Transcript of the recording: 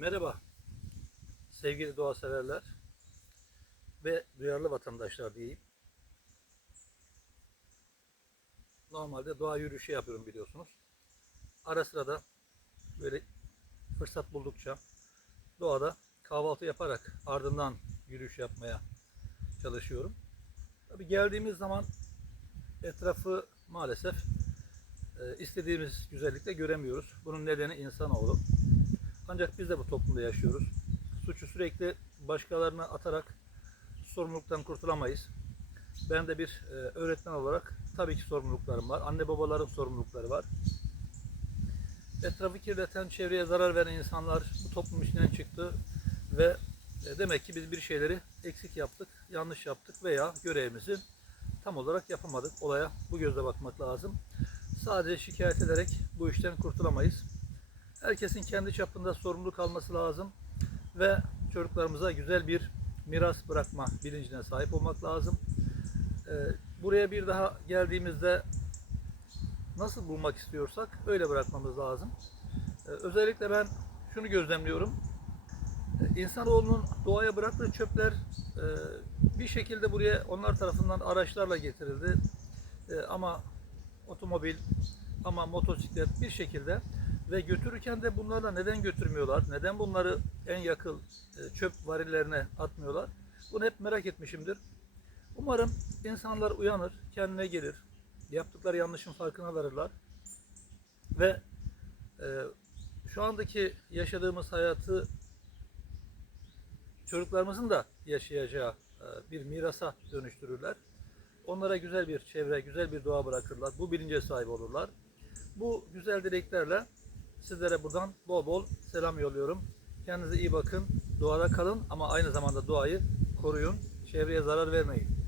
Merhaba sevgili doğa severler ve duyarlı vatandaşlar diyeyim. Normalde doğa yürüyüşü yapıyorum biliyorsunuz. Ara sıra da böyle fırsat buldukça doğada kahvaltı yaparak ardından yürüyüş yapmaya çalışıyorum. Tabii geldiğimiz zaman etrafı maalesef e, istediğimiz güzellikte göremiyoruz. Bunun nedeni insanoğlu. Ancak biz de bu toplumda yaşıyoruz. Suçu sürekli başkalarına atarak sorumluluktan kurtulamayız. Ben de bir e, öğretmen olarak tabii ki sorumluluklarım var. Anne babaların sorumlulukları var. Etrafı kirleten, çevreye zarar veren insanlar bu toplum içinden çıktı ve e, demek ki biz bir şeyleri eksik yaptık, yanlış yaptık veya görevimizi tam olarak yapamadık. Olaya bu gözle bakmak lazım. Sadece şikayet ederek bu işten kurtulamayız. Herkesin kendi çapında sorumluluk alması lazım ve çocuklarımıza güzel bir miras bırakma bilincine sahip olmak lazım. Ee, Buraya bir daha geldiğimizde nasıl bulmak istiyorsak öyle bırakmamız lazım. Ee, Özellikle ben şunu gözlemliyorum. Ee, İnsanoğlunun doğaya bıraktığı çöpler e, bir şekilde buraya onlar tarafından araçlarla getirildi. Ama otomobil ama motosiklet bir şekilde ve götürürken de bunlarla neden götürmüyorlar? Neden bunları en yakın e, çöp varillerine atmıyorlar? Bunu hep merak etmişimdir. Umarım insanlar uyanır, kendine gelir, yaptıkları yanlışın farkına varırlar ve e, şu andaki yaşadığımız hayatı çocuklarımızın da yaşayacağı e, bir mirasa dönüştürürler. Onlara güzel bir çevre, güzel bir doğa bırakırlar. Bu bilince sahip olurlar. Bu güzel dileklerle sizlere buradan bol bol selam yolluyorum. Kendinize iyi bakın. Doğada kalın ama aynı zamanda doğayı koruyun. Çevreye zarar vermeyin.